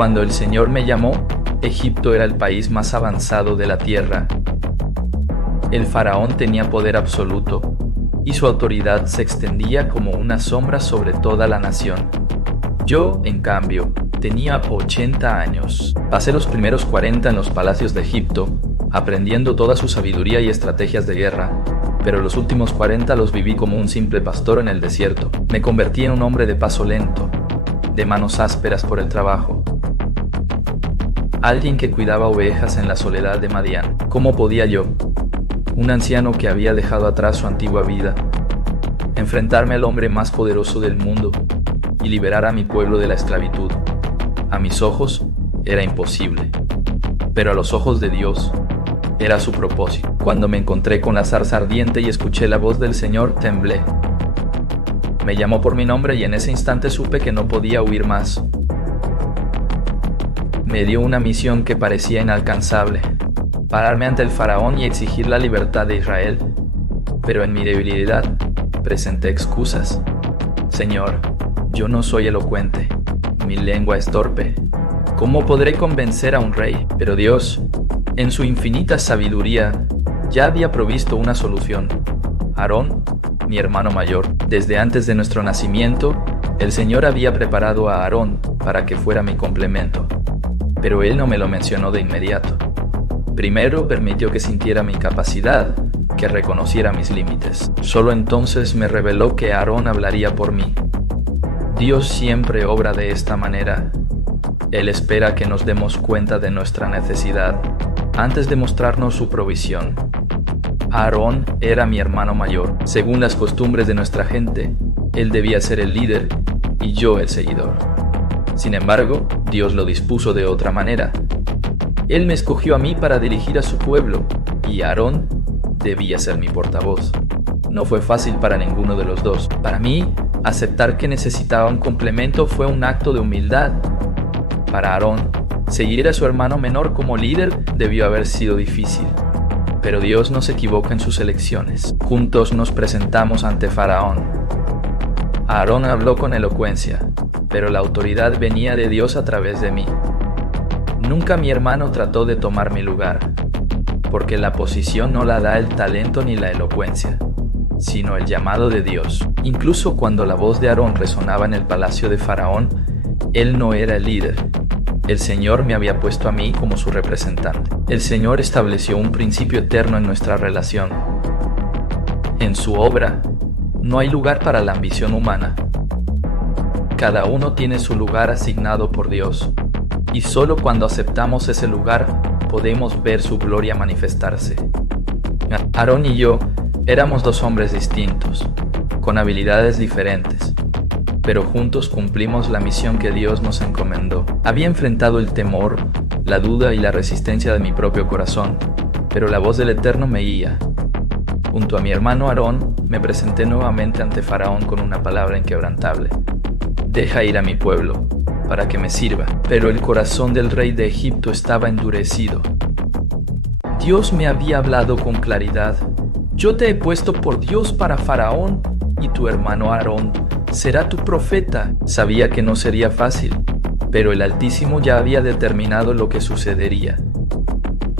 Cuando el Señor me llamó, Egipto era el país más avanzado de la tierra. El faraón tenía poder absoluto, y su autoridad se extendía como una sombra sobre toda la nación. Yo, en cambio, tenía 80 años. Pasé los primeros 40 en los palacios de Egipto, aprendiendo toda su sabiduría y estrategias de guerra, pero los últimos 40 los viví como un simple pastor en el desierto. Me convertí en un hombre de paso lento, de manos ásperas por el trabajo. Alguien que cuidaba ovejas en la soledad de Madián. ¿Cómo podía yo, un anciano que había dejado atrás su antigua vida, enfrentarme al hombre más poderoso del mundo y liberar a mi pueblo de la esclavitud? A mis ojos era imposible, pero a los ojos de Dios era su propósito. Cuando me encontré con la zarza ardiente y escuché la voz del Señor, temblé. Me llamó por mi nombre y en ese instante supe que no podía huir más. Me dio una misión que parecía inalcanzable: pararme ante el faraón y exigir la libertad de Israel. Pero en mi debilidad presenté excusas. Señor, yo no soy elocuente, mi lengua es torpe. ¿Cómo podré convencer a un rey? Pero Dios, en su infinita sabiduría, ya había provisto una solución. Aarón, mi hermano mayor. Desde antes de nuestro nacimiento, el Señor había preparado a Aarón para que fuera mi complemento, pero Él no me lo mencionó de inmediato. Primero permitió que sintiera mi capacidad, que reconociera mis límites. Solo entonces me reveló que Aarón hablaría por mí. Dios siempre obra de esta manera. Él espera que nos demos cuenta de nuestra necesidad antes de mostrarnos su provisión. Aarón era mi hermano mayor. Según las costumbres de nuestra gente, él debía ser el líder y yo el seguidor. Sin embargo, Dios lo dispuso de otra manera. Él me escogió a mí para dirigir a su pueblo, y Aarón debía ser mi portavoz. No fue fácil para ninguno de los dos. Para mí, aceptar que necesitaba un complemento fue un acto de humildad. Para Aarón, seguir a su hermano menor como líder debió haber sido difícil. Pero Dios no se equivoca en sus elecciones. Juntos nos presentamos ante Faraón. Aarón habló con elocuencia, pero la autoridad venía de Dios a través de mí. Nunca mi hermano trató de tomar mi lugar, porque la posición no la da el talento ni la elocuencia, sino el llamado de Dios. Incluso cuando la voz de Aarón resonaba en el palacio de Faraón, él no era el líder. El Señor me había puesto a mí como su representante. El Señor estableció un principio eterno en nuestra relación. En su obra, no hay lugar para la ambición humana. Cada uno tiene su lugar asignado por Dios, y solo cuando aceptamos ese lugar podemos ver su gloria manifestarse. Aarón y yo éramos dos hombres distintos, con habilidades diferentes, pero juntos cumplimos la misión que Dios nos encomendó. Había enfrentado el temor, la duda y la resistencia de mi propio corazón, pero la voz del Eterno me guía. Junto a mi hermano Aarón, me presenté nuevamente ante Faraón con una palabra inquebrantable: deja ir a mi pueblo, para que me sirva. Pero el corazón del rey de Egipto estaba endurecido. Dios me había hablado con claridad: yo te he puesto por Dios para Faraón, y tu hermano Aarón será tu profeta. Sabía que no sería fácil, pero el Altísimo ya había determinado lo que sucedería.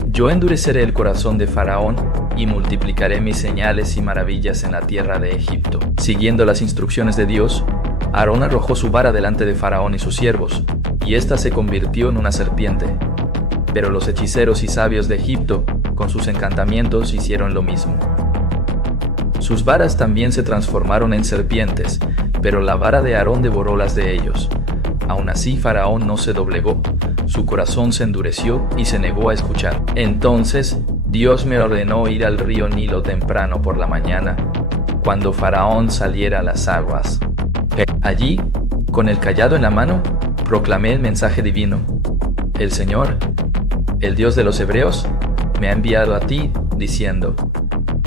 Yo endureceré el corazón de Faraón y multiplicaré mis señales y maravillas en la tierra de Egipto. Siguiendo las instrucciones de Dios, Aarón arrojó su vara delante de Faraón y sus siervos, y ésta se convirtió en una serpiente. Pero los hechiceros y sabios de Egipto, con sus encantamientos, hicieron lo mismo. Sus varas también se transformaron en serpientes, pero la vara de Aarón devoró las de ellos. Aún así, Faraón no se doblegó, su corazón se endureció y se negó a escuchar. Entonces, Dios me ordenó ir al río Nilo temprano por la mañana, cuando Faraón saliera a las aguas. Allí, con el cayado en la mano, proclamé el mensaje divino: el Señor, el Dios de los hebreos, me ha enviado a ti, diciendo: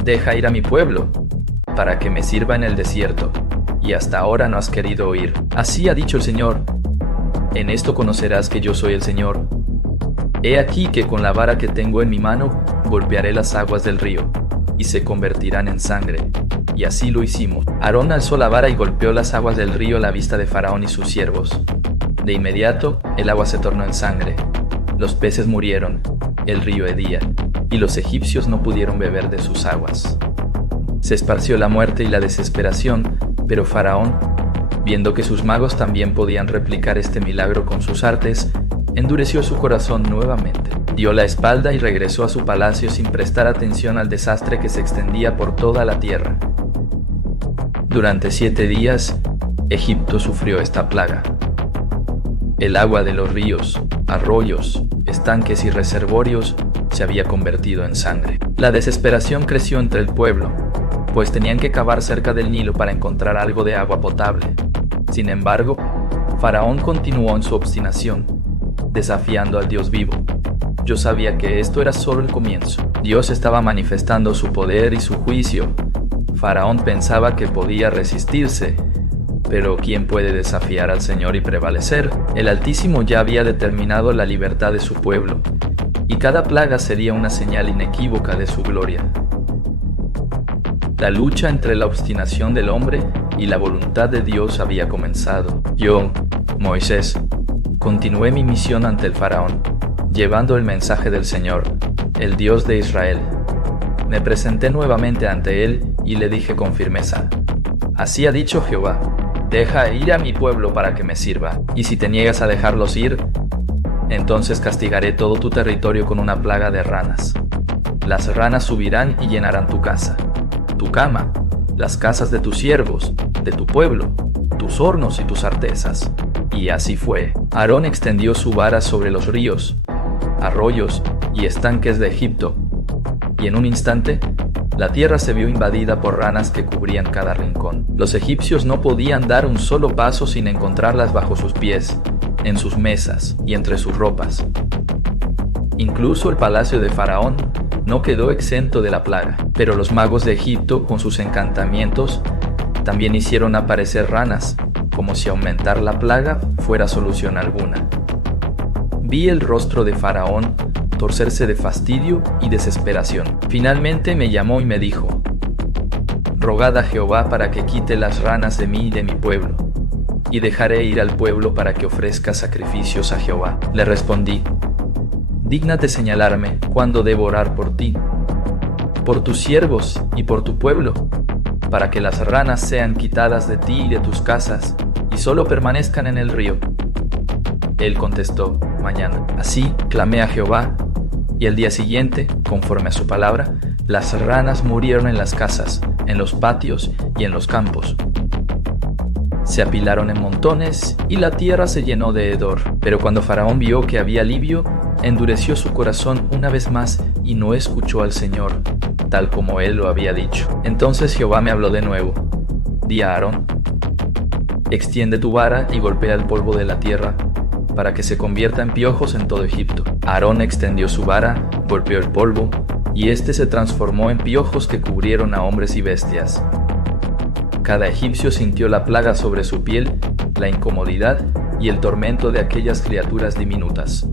deja ir a mi pueblo, para que me sirva en el desierto, y hasta ahora no has querido oír. Así ha dicho el Señor: en esto conocerás que yo soy el Señor. He aquí que con la vara que tengo en mi mano golpearé las aguas del río, y se convertirán en sangre. Y así lo hicimos. Aarón alzó la vara y golpeó las aguas del río a la vista de Faraón y sus siervos. De inmediato, el agua se tornó en sangre, los peces murieron, el río hedía, y los egipcios no pudieron beber de sus aguas. Se esparció la muerte y la desesperación, pero Faraón, viendo que sus magos también podían replicar este milagro con sus artes, endureció su corazón nuevamente. Dio la espalda y regresó a su palacio sin prestar atención al desastre que se extendía por toda la tierra. Durante 7 días, Egipto sufrió esta plaga. El agua de los ríos, arroyos, estanques y reservorios se había convertido en sangre. La desesperación creció entre el pueblo, pues tenían que cavar cerca del Nilo para encontrar algo de agua potable. Sin embargo, Faraón continuó en su obstinación, desafiando al Dios vivo. Yo sabía que esto era solo el comienzo. Dios estaba manifestando su poder y su juicio. Faraón pensaba que podía resistirse, pero ¿quién puede desafiar al Señor y prevalecer? El Altísimo ya había determinado la libertad de su pueblo, y cada plaga sería una señal inequívoca de su gloria. La lucha entre la obstinación del hombre y la voluntad de Dios había comenzado. Yo, Moisés, continué mi misión ante el Faraón, llevando el mensaje del Señor, el Dios de Israel. Me presenté nuevamente ante él y le dije con firmeza: así ha dicho Jehová, deja ir a mi pueblo para que me sirva, y si te niegas a dejarlos ir, entonces castigaré todo tu territorio con una plaga de ranas. Las ranas subirán y llenarán tu casa, tu cama, las casas de tus siervos, de tu pueblo, tus hornos y tus artesas. Y así fue. Aarón extendió su vara sobre los ríos, arroyos y estanques de Egipto, y en un instante, la tierra se vio invadida por ranas que cubrían cada rincón. Los egipcios no podían dar un solo paso sin encontrarlas bajo sus pies, en sus mesas y entre sus ropas. Incluso el palacio de Faraón no quedó exento de la plaga, pero los magos de Egipto, con sus encantamientos, también hicieron aparecer ranas, como si aumentar la plaga fuera solución alguna. Vi el rostro de Faraón torcerse de fastidio y desesperación. Finalmente me llamó y me dijo: rogad a Jehová para que quite las ranas de mí y de mi pueblo, y dejaré ir al pueblo para que ofrezca sacrificios a Jehová. Le respondí: dígnate señalarme cuándo debo orar por ti, por tus siervos y por tu pueblo, para que las ranas sean quitadas de ti y de tus casas, y solo permanezcan en el río. Él contestó: mañana. Así clamé a Jehová, y el día siguiente, conforme a su palabra, las ranas murieron en las casas, en los patios y en los campos. Se apilaron en montones, y la tierra se llenó de hedor. Pero cuando Faraón vio que había alivio, endureció su corazón una vez más y no escuchó al Señor, tal como él lo había dicho. Entonces Jehová me habló de nuevo: di a Aarón, extiende tu vara y golpea el polvo de la tierra, para que se convierta en piojos en todo Egipto. Aarón extendió su vara, golpeó el polvo, y éste se transformó en piojos que cubrieron a hombres y bestias. Cada egipcio sintió la plaga sobre su piel, la incomodidad y el tormento de aquellas criaturas diminutas.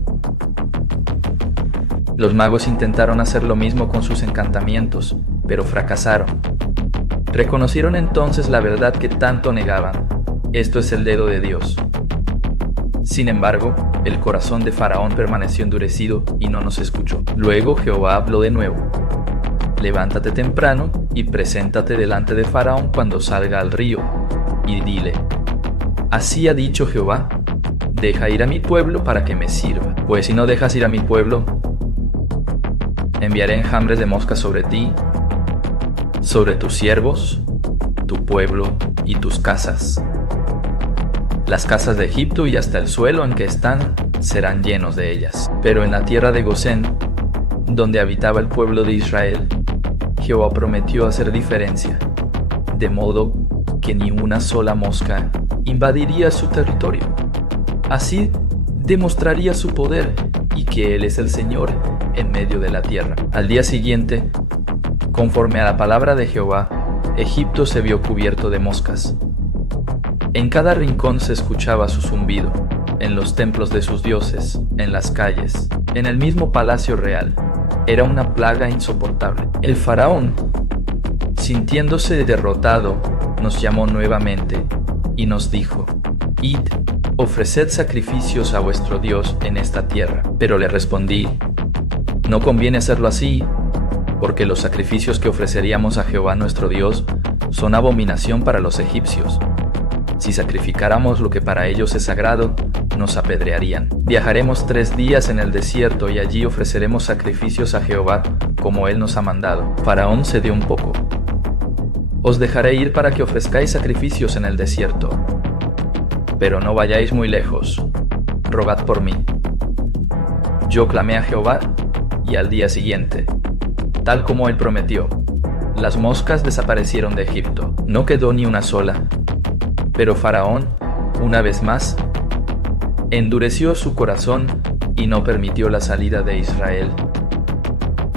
Los magos intentaron hacer lo mismo con sus encantamientos, pero fracasaron. Reconocieron entonces la verdad que tanto negaban: esto es el dedo de Dios. Sin embargo, el corazón de Faraón permaneció endurecido y no nos escuchó. Luego Jehová habló de nuevo: levántate temprano y preséntate delante de Faraón cuando salga al río, y dile: así ha dicho Jehová, deja ir a mi pueblo para que me sirva. Pues si no dejas ir a mi pueblo, enviaré enjambres de moscas sobre ti, sobre tus siervos, tu pueblo y tus casas. Las casas de Egipto y hasta el suelo en que están serán llenos de ellas. Pero en la tierra de Gosén, donde habitaba el pueblo de Israel, Jehová prometió hacer diferencia, de modo que ni una sola mosca invadiría su territorio. Así demostraría su poder y que Él es el Señor en medio de la tierra. Al día siguiente, conforme a la palabra de Jehová, Egipto se vio cubierto de moscas. En cada rincón se escuchaba su zumbido, en los templos de sus dioses, en las calles, en el mismo palacio real. Era una plaga insoportable. El faraón, sintiéndose derrotado, nos llamó nuevamente y nos dijo: id, ofreced sacrificios a vuestro Dios en esta tierra. Pero le respondí, no conviene hacerlo así, porque los sacrificios que ofreceríamos a Jehová nuestro Dios son abominación para los egipcios. Si sacrificáramos lo que para ellos es sagrado, nos apedrearían. Viajaremos 3 días en el desierto y allí ofreceremos sacrificios a Jehová, como él nos ha mandado. Faraón cedió un poco. Os dejaré ir para que ofrezcáis sacrificios en el desierto, pero no vayáis muy lejos. Rogad por mí. Yo clamé a Jehová, y al día siguiente, tal como él prometió, las moscas desaparecieron de Egipto. No quedó ni una sola. Pero Faraón, una vez más, endureció su corazón y no permitió la salida de Israel.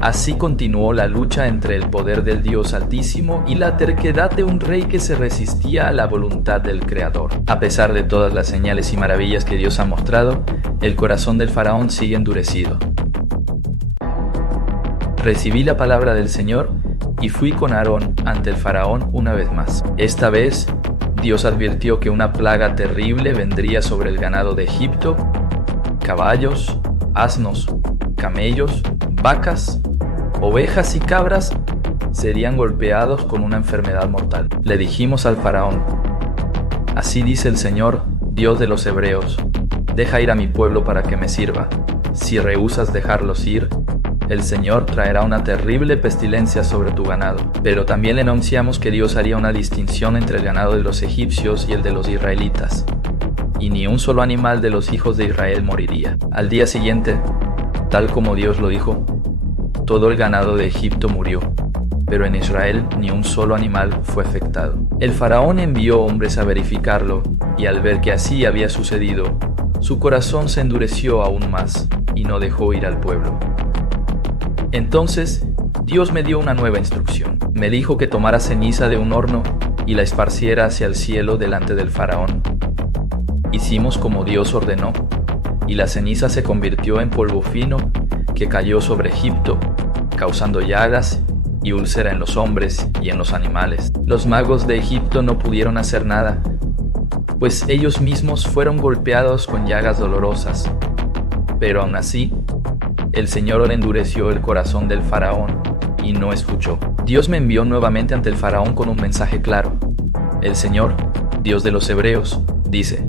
Así continuó la lucha entre el poder del Dios Altísimo y la terquedad de un rey que se resistía a la voluntad del Creador. A pesar de todas las señales y maravillas que Dios ha mostrado, el corazón del Faraón sigue endurecido. Recibí la palabra del Señor y fui con Aarón ante el Faraón una vez más. Esta vez, Dios advirtió que una plaga terrible vendría sobre el ganado de Egipto: caballos, asnos, camellos, vacas, ovejas y cabras serían golpeados con una enfermedad mortal. Le dijimos al Faraón: así dice el Señor, Dios de los hebreos, deja ir a mi pueblo para que me sirva. Si rehusas dejarlos ir, el Señor traerá una terrible pestilencia sobre tu ganado. Pero también le anunciamos que Dios haría una distinción entre el ganado de los egipcios y el de los israelitas, y ni un solo animal de los hijos de Israel moriría. Al día siguiente, tal como Dios lo dijo, todo el ganado de Egipto murió, pero en Israel ni un solo animal fue afectado. El faraón envió hombres a verificarlo, y al ver que así había sucedido, su corazón se endureció aún más, y no dejó ir al pueblo. Entonces, Dios me dio una nueva instrucción. Me dijo que tomara ceniza de un horno y la esparciera hacia el cielo delante del faraón. Hicimos como Dios ordenó, y la ceniza se convirtió en polvo fino que cayó sobre Egipto, causando llagas y úlcera en los hombres y en los animales. Los magos de Egipto no pudieron hacer nada, pues ellos mismos fueron golpeados con llagas dolorosas. Pero aún así, el Señor endureció el corazón del faraón y no escuchó. Dios me envió nuevamente ante el faraón con un mensaje claro. El Señor, Dios de los hebreos, dice: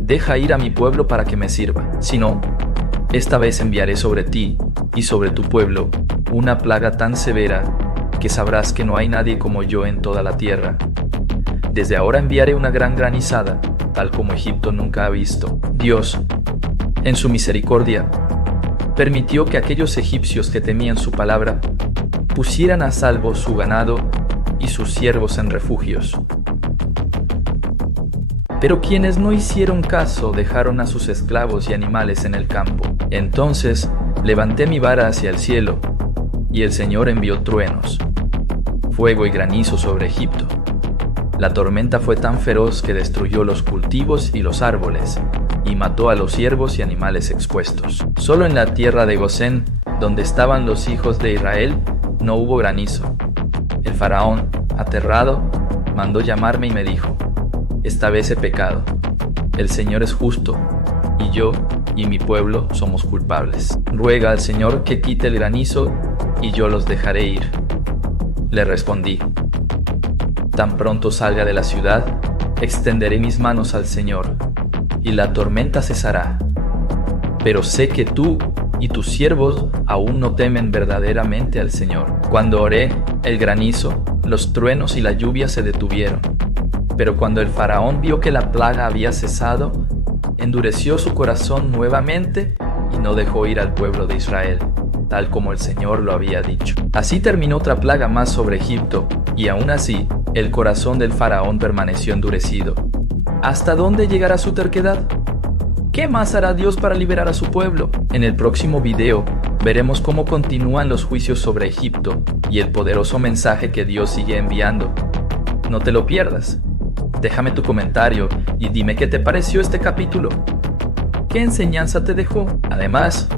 deja ir a mi pueblo para que me sirva. Si no, esta vez enviaré sobre ti y sobre tu pueblo una plaga tan severa que sabrás que no hay nadie como yo en toda la tierra. Desde ahora enviaré una gran granizada, tal como Egipto nunca ha visto. Dios, en su misericordia, permitió que aquellos egipcios que temían su palabra pusieran a salvo su ganado y sus siervos en refugios. Pero quienes no hicieron caso dejaron a sus esclavos y animales en el campo. Entonces levanté mi vara hacia el cielo, y el Señor envió truenos, fuego y granizo sobre Egipto. La tormenta fue tan feroz que destruyó los cultivos y los árboles, y mató a los ciervos y animales expuestos. Solo en la tierra de Gosén, donde estaban los hijos de Israel, no hubo granizo. El faraón, aterrado, mandó llamarme y me dijo: esta vez he pecado. El Señor es justo, y yo y mi pueblo somos culpables. Ruega al Señor que quite el granizo, y yo los dejaré ir. Le respondí: tan pronto salga de la ciudad, extenderé mis manos al Señor, y la tormenta cesará. Pero sé que tú y tus siervos aún no temen verdaderamente al Señor. Cuando oré, el granizo, los truenos y la lluvia se detuvieron. Pero cuando el faraón vio que la plaga había cesado, endureció su corazón nuevamente y no dejó ir al pueblo de Israel, tal como el Señor lo había dicho. Así terminó otra plaga más sobre Egipto, y aún así, el corazón del faraón permaneció endurecido. ¿Hasta dónde llegará su terquedad? ¿Qué más hará Dios para liberar a su pueblo? En el próximo video veremos cómo continúan los juicios sobre Egipto y el poderoso mensaje que Dios sigue enviando. No te lo pierdas. Déjame tu comentario y dime qué te pareció este capítulo. ¿Qué enseñanza te dejó? Además,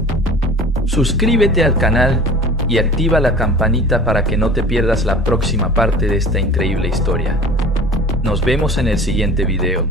suscríbete al canal y activa la campanita para que no te pierdas la próxima parte de esta increíble historia. Nos vemos en el siguiente video.